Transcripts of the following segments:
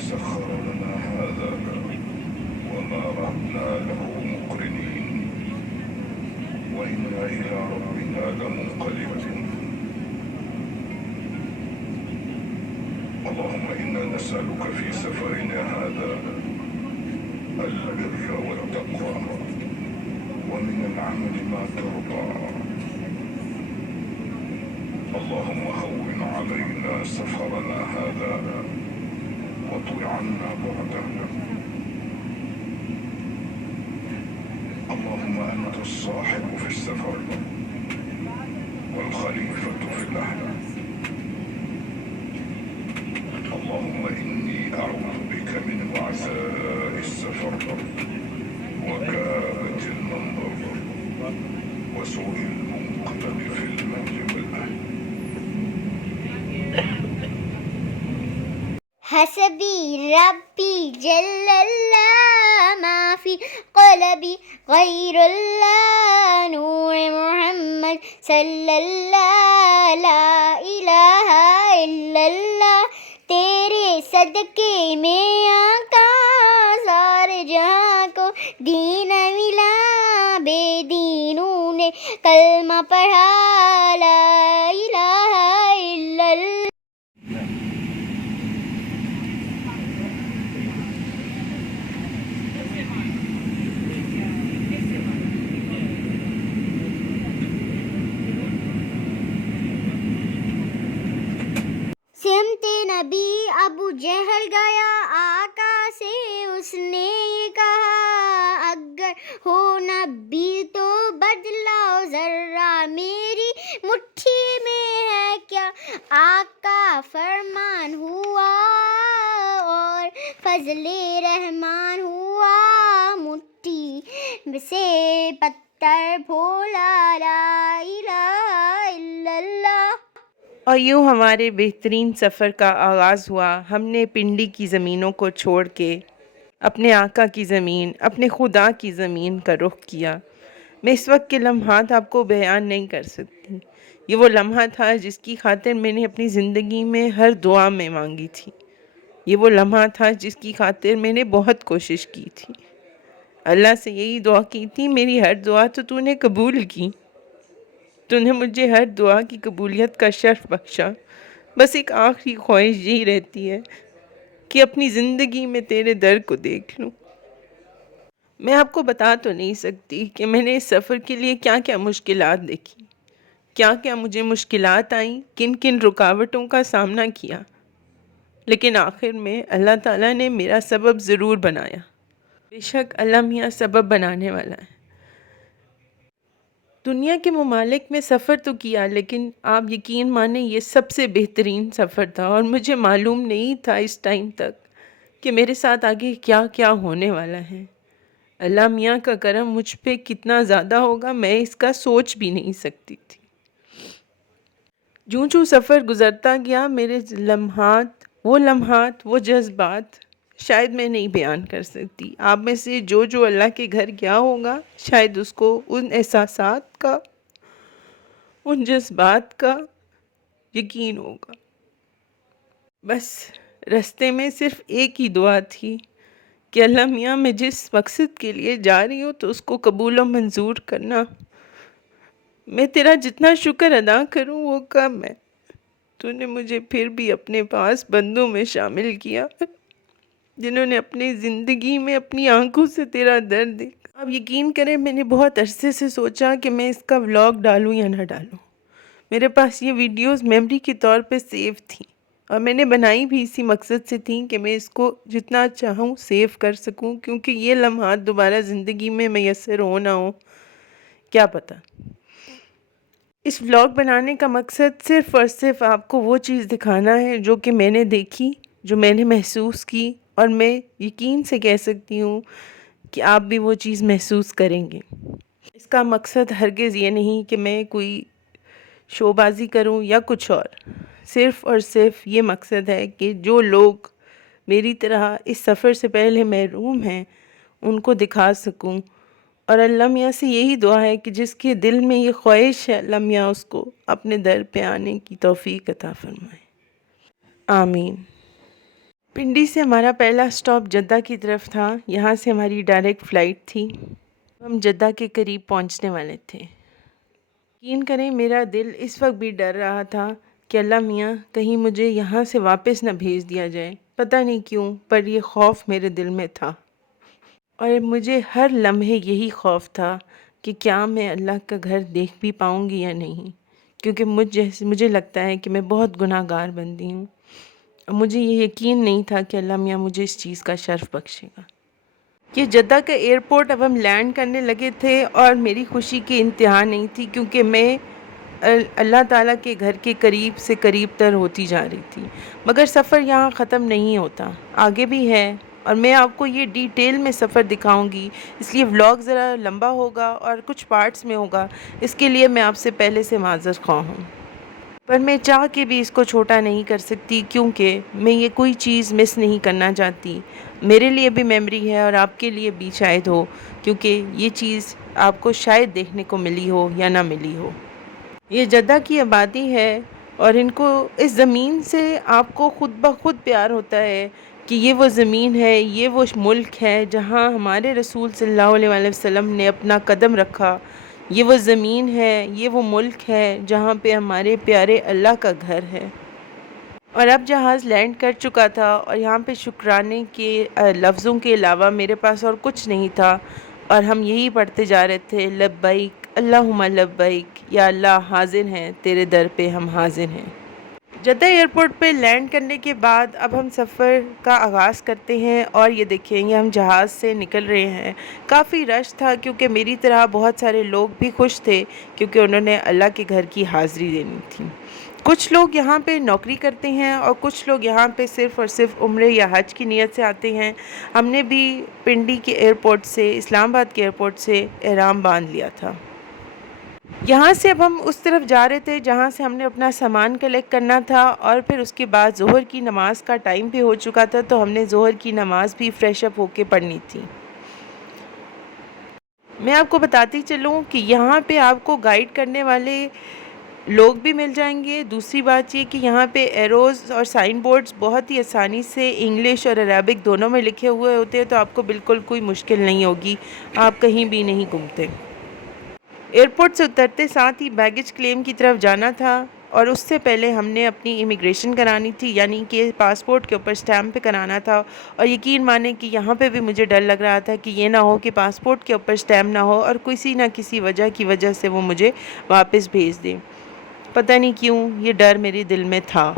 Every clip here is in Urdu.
سخر لنا هذا وما رهبنا له مقرنين وإنا إلى ربنا لمنقلبون. اللهم إنا نسألك في سفرنا هذا البر والتقوى ومن العمل ما ترضى. اللهم هون علينا سفرنا هذا واطو عنا بعده. اللهم أنت الصاحب في السفر والخليفة في الأهل. اللهم إني أعوذ بك من وعثاء السفر وكآبة المنظر وسوء المنقلب في المهد والأهل. حسبي ربي جل الله ما في قلبي غير الله نور محمد صلی اللہ لا الہ الا اللہ. تیرے صدقے میں آقا سارے جہاں کو دین ملا. بے دینوں نے کلمہ پڑھا لا الہ الا اللہ. سمت نبی ابو جہل گیا آقا سے، اس نے یہ کہا اگر ہو نبی تو بدلاؤ ذرہ میری مٹھی میں ہے کیا. آقا فرمان ہوا اور فضل رحمان ہوا، مٹھی سے پتھر پھولا لا الہ الا اللہ. اور یوں ہمارے بہترین سفر کا آغاز ہوا. ہم نے پنڈی کی زمینوں کو چھوڑ کے اپنے آقا کی زمین، اپنے خدا کی زمین کا رخ کیا. میں اس وقت کے لمحات آپ کو بیان نہیں کر سکتی. یہ وہ لمحہ تھا جس کی خاطر میں نے اپنی زندگی میں ہر دعا میں مانگی تھی. یہ وہ لمحہ تھا جس کی خاطر میں نے بہت کوشش کی تھی. اللہ سے یہی دعا کی تھی، میری ہر دعا تو نے قبول کی. تو نے مجھے ہر دعا کی قبولیت کا شرف بخشا. بس ایک آخری خواہش یہی رہتی ہے کہ اپنی زندگی میں تیرے در کو دیکھ لوں. میں آپ کو بتا تو نہیں سکتی کہ میں نے اس سفر کے لیے کیا کیا مشکلات دیکھی، کیا کیا مجھے مشکلات آئیں، کن کن رکاوٹوں کا سامنا کیا. لیکن آخر میں اللہ تعالیٰ نے میرا سبب ضرور بنایا. بے شک اللہ میاں سبب بنانے والا ہے. دنیا کے ممالک میں سفر تو کیا، لیکن آپ یقین مانیں یہ سب سے بہترین سفر تھا. اور مجھے معلوم نہیں تھا اس ٹائم تک کہ میرے ساتھ آگے کیا کیا ہونے والا ہے. اللہ میاں کا کرم مجھ پہ کتنا زیادہ ہوگا میں اس کا سوچ بھی نہیں سکتی تھی. جوں جوں سفر گزرتا گیا میرے لمحات وہ جذبات شاید میں نہیں بیان کر سکتی. آپ میں سے جو اللہ کے گھر گیا ہوگا شاید اس کو ان احساسات کا، ان جذبات کا یقین ہوگا. بس رستے میں صرف ایک ہی دعا تھی کہ اللہ میاں میں جس مقصد کے لیے جا رہی ہوں تو اس کو قبول و منظور کرنا. میں تیرا جتنا شکر ادا کروں وہ کم ہے. تو نے مجھے پھر بھی اپنے پاس بندوں میں شامل کیا جنہوں نے اپنی زندگی میں اپنی آنکھوں سے تیرا درد دیکھا. اب یقین کریں میں نے بہت عرصے سے سوچا کہ میں اس کا ولاگ ڈالوں یا نہ ڈالوں. میرے پاس یہ ویڈیوز میموری کے طور پہ سیو تھیں اور میں نے بنائی بھی اسی مقصد سے تھیں کہ میں اس کو جتنا چاہوں سیو کر سکوں، کیونکہ یہ لمحات دوبارہ زندگی میں میسر ہو نہ ہو کیا پتہ. اس ولاگ بنانے کا مقصد صرف اور صرف آپ کو وہ چیز دکھانا ہے جو کہ میں نے دیکھی، جو میں نے محسوس کی، اور میں یقین سے کہہ سکتی ہوں کہ آپ بھی وہ چیز محسوس کریں گے. اس کا مقصد ہرگز یہ نہیں کہ میں کوئی شو بازی کروں یا کچھ اور. صرف اور صرف یہ مقصد ہے کہ جو لوگ میری طرح اس سفر سے پہلے محروم ہیں ان کو دکھا سکوں. اور اللہ میاں سے یہی دعا ہے کہ جس کے دل میں یہ خواہش ہے اللہ میاں اس کو اپنے در پہ آنے کی توفیق عطا فرمائے. آمین. پنڈی سے ہمارا پہلا سٹاپ جدہ کی طرف تھا، یہاں سے ہماری ڈائریکٹ فلائٹ تھی، ہم جدہ کے قریب پہنچنے والے تھے۔ یقین کریں میرا دل اس وقت بھی ڈر رہا تھا کہ اللہ میاں کہیں مجھے یہاں سے واپس نہ بھیج دیا جائے، پتہ نہیں کیوں پر یہ خوف میرے دل میں تھا، اور مجھے ہر لمحے یہی خوف تھا کہ کیا میں اللہ کا گھر دیکھ بھی پاؤں گی یا نہیں، کیونکہ مجھے لگتا ہے کہ میں بہت گناہ گار بندی ہوں، اور مجھے یہ یقین نہیں تھا کہ اللہ میاں مجھے اس چیز کا شرف بخشے گا۔ یہ جدہ کا ایئرپورٹ اب ہم لینڈ کرنے لگے تھے اور میری خوشی کی انتہا نہیں تھی، کیونکہ میں اللہ تعالیٰ کے گھر کے قریب سے قریب تر ہوتی جا رہی تھی، مگر سفر یہاں ختم نہیں ہوتا، آگے بھی ہے، اور میں آپ کو یہ ڈیٹیل میں سفر دکھاؤں گی، اس لیے ولاگ ذرا لمبا ہوگا اور کچھ پارٹس میں ہوگا، اس کے لیے میں آپ سے پہلے سے معذرت خواہ ہوں، پر میں چاہ کے بھی اس کو چھوٹا نہیں کر سکتی، کیونکہ میں یہ کوئی چیز مس نہیں کرنا چاہتی، میرے لیے بھی میموری ہے اور آپ کے لیے بھی شاید ہو، کیونکہ یہ چیز آپ کو شاید دیکھنے کو ملی ہو یا نہ ملی ہو۔ یہ جدہ کی آبادی ہے، اور ان کو اس زمین سے آپ کو خود بخود پیار ہوتا ہے کہ یہ وہ زمین ہے، یہ وہ ملک ہے جہاں ہمارے رسول صلی اللہ علیہ وآلہ وسلم نے اپنا قدم رکھا، یہ وہ زمین ہے، یہ وہ ملک ہے جہاں پہ ہمارے پیارے اللہ کا گھر ہے۔ اور اب جہاز لینڈ کر چکا تھا، اور یہاں پہ شکرانے کے لفظوں کے علاوہ میرے پاس اور کچھ نہیں تھا، اور ہم یہی پڑھتے جا رہے تھے، لبیک اللہم لبیک، یا اللہ حاضر ہیں تیرے در پہ ہم حاضر ہیں۔ جدہ ایئرپورٹ پہ لینڈ کرنے کے بعد اب ہم سفر کا آغاز کرتے ہیں، اور یہ دیکھیں یہ ہم جہاز سے نکل رہے ہیں، کافی رش تھا کیونکہ میری طرح بہت سارے لوگ بھی خوش تھے کیونکہ انہوں نے اللہ کے گھر کی حاضری دینی تھی۔ کچھ لوگ یہاں پہ نوکری کرتے ہیں اور کچھ لوگ یہاں پہ صرف اور صرف عمرے یا حج کی نیت سے آتے ہیں۔ ہم نے بھی پنڈی کے ایئرپورٹ سے، اسلام آباد کے ایئرپورٹ سے احرام باندھ لیا تھا۔ یہاں سے اب ہم اس طرف جا رہے تھے جہاں سے ہم نے اپنا سامان کلیکٹ کرنا تھا، اور پھر اس کے بعد ظہر کی نماز کا ٹائم بھی ہو چکا تھا، تو ہم نے ظہر کی نماز بھی فریش اپ ہو کے پڑھنی تھی۔ میں آپ کو بتاتی چلوں کہ یہاں پہ آپ کو گائیڈ کرنے والے لوگ بھی مل جائیں گے۔ دوسری بات یہ کہ یہاں پہ ایروز اور سائن بورڈز بہت ہی آسانی سے انگلش اور عربک دونوں میں لکھے ہوئے ہوتے ہیں، تو آپ کو بالکل کوئی مشکل نہیں ہوگی، آپ کہیں بھی نہیں گھومتے۔ ایئرپورٹ سے اترتے ساتھ ہی بیگیج کلیم کی طرف جانا تھا، اور اس سے پہلے ہم نے اپنی امیگریشن کرانی تھی، یعنی کہ پاسپورٹ کے اوپر سٹیمپ پہ کرانا تھا، اور یقین مانیں کہ یہاں پہ بھی مجھے ڈر لگ رہا تھا کہ یہ نہ ہو کہ پاسپورٹ کے اوپر سٹیمپ نہ ہو اور کسی نہ کسی وجہ کی وجہ سے وہ مجھے واپس بھیج دیں، پتہ نہیں کیوں یہ ڈر میرے دل میں تھا۔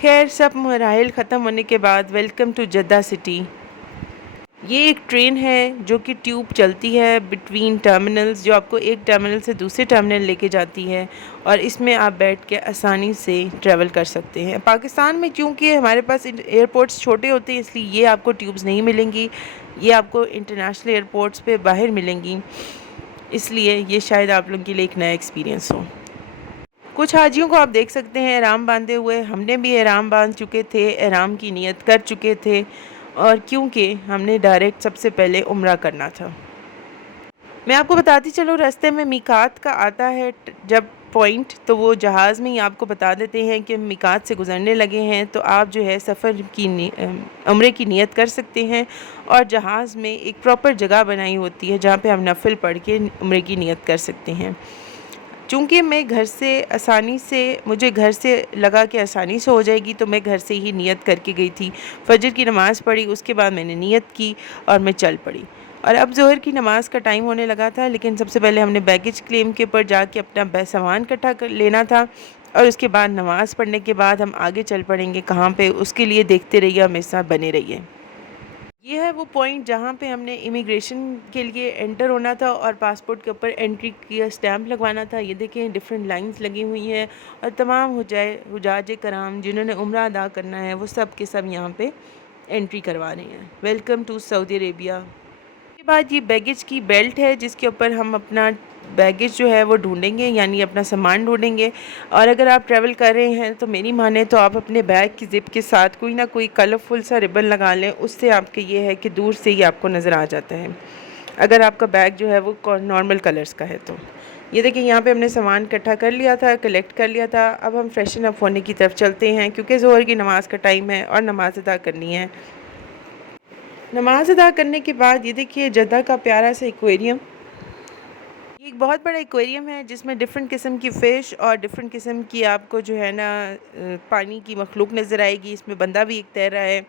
خیر سب مراحل ختم ہونے کے بعد ویلکم ٹو جدہ سٹی۔ یہ ایک ٹرین ہے جو کہ ٹیوب چلتی ہے بٹوین ٹرمینلز، جو آپ کو ایک ٹرمینل سے دوسرے ٹرمینل لے کے جاتی ہے، اور اس میں آپ بیٹھ کے آسانی سے ٹریول کر سکتے ہیں۔ پاکستان میں چونکہ ہمارے پاس ایئرپورٹس چھوٹے ہوتے ہیں، اس لیے یہ آپ کو ٹیوبز نہیں ملیں گی، یہ آپ کو انٹرنیشنل ایئرپورٹس پہ باہر ملیں گی، اس لیے یہ شاید آپ لوگوں کے لیے ایک نیا ایکسپیرینس ہو۔ کچھ حاجیوں کو آپ دیکھ سکتے ہیں احرام باندھے ہوئے، ہم نے بھی احرام باندھ چکے تھے، احرام کی نیت کر چکے تھے، اور کیونکہ ہم نے ڈائریکٹ سب سے پہلے عمرہ کرنا تھا۔ میں آپ کو بتاتی چلوں راستے میں میقات کا آتا ہے جب پوائنٹ، تو وہ جہاز میں ہی آپ کو بتا دیتے ہیں کہ میقات سے گزرنے لگے ہیں، تو آپ جو ہے سفر کی عمرے کی نیت کر سکتے ہیں، اور جہاز میں ایک پراپر جگہ بنائی ہوتی ہے جہاں پہ ہم نفل پڑھ کے عمرے کی نیت کر سکتے ہیں۔ چونکہ میں گھر سے مجھے گھر سے لگا کہ آسانی سے ہو جائے گی، تو میں گھر سے ہی نیت کر کے گئی تھی، فجر کی نماز پڑھی، اس کے بعد میں نے نیت کی اور میں چل پڑی، اور اب ظہر کی نماز کا ٹائم ہونے لگا تھا، لیکن سب سے پہلے ہم نے بیگیج کلیم کے اوپر جا کے اپنا سامان اکٹھا کر لینا تھا، اور اس کے بعد نماز پڑھنے کے بعد ہم آگے چل پڑیں گے کہاں پہ، اس کے لیے دیکھتے رہیے، ہمیشہ بنے رہیے۔ یہ ہے وہ پوائنٹ جہاں پہ ہم نے امیگریشن کے لیے انٹر ہونا تھا اور پاسپورٹ کے اوپر انٹری کی اسٹیمپ لگوانا تھا۔ یہ دیکھیں ڈیفرنٹ لائنز لگی ہوئی ہیں، اور تمام حجاج کرام جنہوں نے عمرہ ادا کرنا ہے وہ سب کے سب یہاں پہ انٹری کروا رہے ہیں۔ Welcome to Saudi Arabia. اس کے بعد یہ بیگیج کی بیلٹ ہے جس کے اوپر ہم اپنا بیگیج جو ہے وہ ڈھونڈیں گے، یعنی اپنا سامان ڈھونڈیں گے، اور اگر آپ ٹریول کر رہے ہیں تو میری مانیں تو آپ اپنے بیگ کی زپ کے ساتھ کوئی نہ کوئی کلرفل سا ربن لگا لیں، اس سے آپ کے یہ ہے کہ دور سے ہی آپ کو نظر آ جاتا ہے اگر آپ کا بیگ جو ہے وہ نارمل کلرز کا ہے تو۔ یہ دیکھیں یہاں پہ ہم نے سامان اکٹھا کر لیا تھا، کلیکٹ کر لیا تھا. اب ہم فریشن اپ ہونے کی طرف چلتے ہیں کیونکہ ظہر کی نماز کا ٹائم ہے اور نماز ادا کرنی ہے. نماز ادا کرنے کے بعد یہ دیکھیے جدہ کا پیارا سا ایکویریم. یہ ایک بہت بڑا ایکویریم ہے جس میں ڈفرینٹ قسم کی فش اور ڈفرینٹ قسم کی آپ کو جو ہے نا پانی کی مخلوق نظر آئے گی. اس میں بندہ بھی ایک تیر رہا ہے.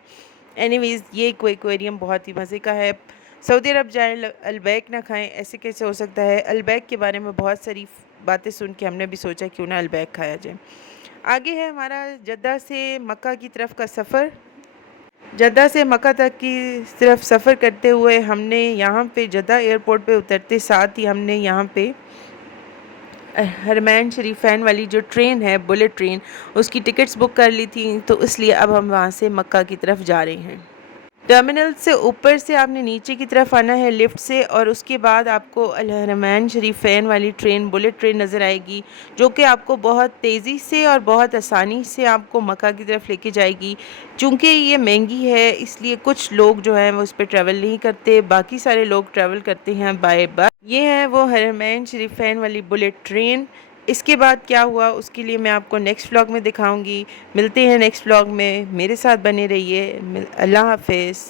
اینی ویز یہ ایکویریم بہت ہی مزے کا ہے. سعودی عرب جائیں البیک نہ کھائیں، ایسے کیسے ہو سکتا ہے؟ البیک کے بارے میں بہت ساری باتیں سن کے ہم نے بھی سوچا کیوں نہ البیک کھایا جائے. آگے ہے ہمارا جدہ سے مکہ کی طرف کا سفر. جدہ سے مکہ تک کی صرف سفر کرتے ہوئے ہم نے یہاں پہ جدہ ایئرپورٹ پہ اترتے ساتھ ہی ہم نے یہاں پہ حرمین شریفین والی جو ٹرین ہے بلٹ ٹرین، اس کی ٹکٹس بک کر لی تھیں، تو اس لیے اب ہم وہاں سے مکہ کی طرف جا رہے ہیں. ٹرمینل سے اوپر سے آپ نے نیچے کی طرف آنا ہے لفٹ سے، اور اس کے بعد آپ کو الحرمین شریفین والی ٹرین بلٹ ٹرین نظر آئے گی جو کہ آپ کو بہت تیزی سے اور بہت آسانی سے آپ کو مکہ کی طرف لے کے جائے گی. چونکہ یہ مہنگی ہے اس لیے کچھ لوگ جو ہیں وہ اس پہ ٹریول نہیں کرتے، باقی سارے لوگ ٹریول کرتے ہیں بائی بس. یہ ہے وہ حرمین شریفین والی بلٹ ٹرین. اس کے بعد کیا ہوا اس کے لیے میں آپ کو نیکسٹ ولاگ میں دکھاؤں گی. ملتے ہیں نیکسٹ ولاگ میں، میرے ساتھ بنے رہیے. اللہ حافظ.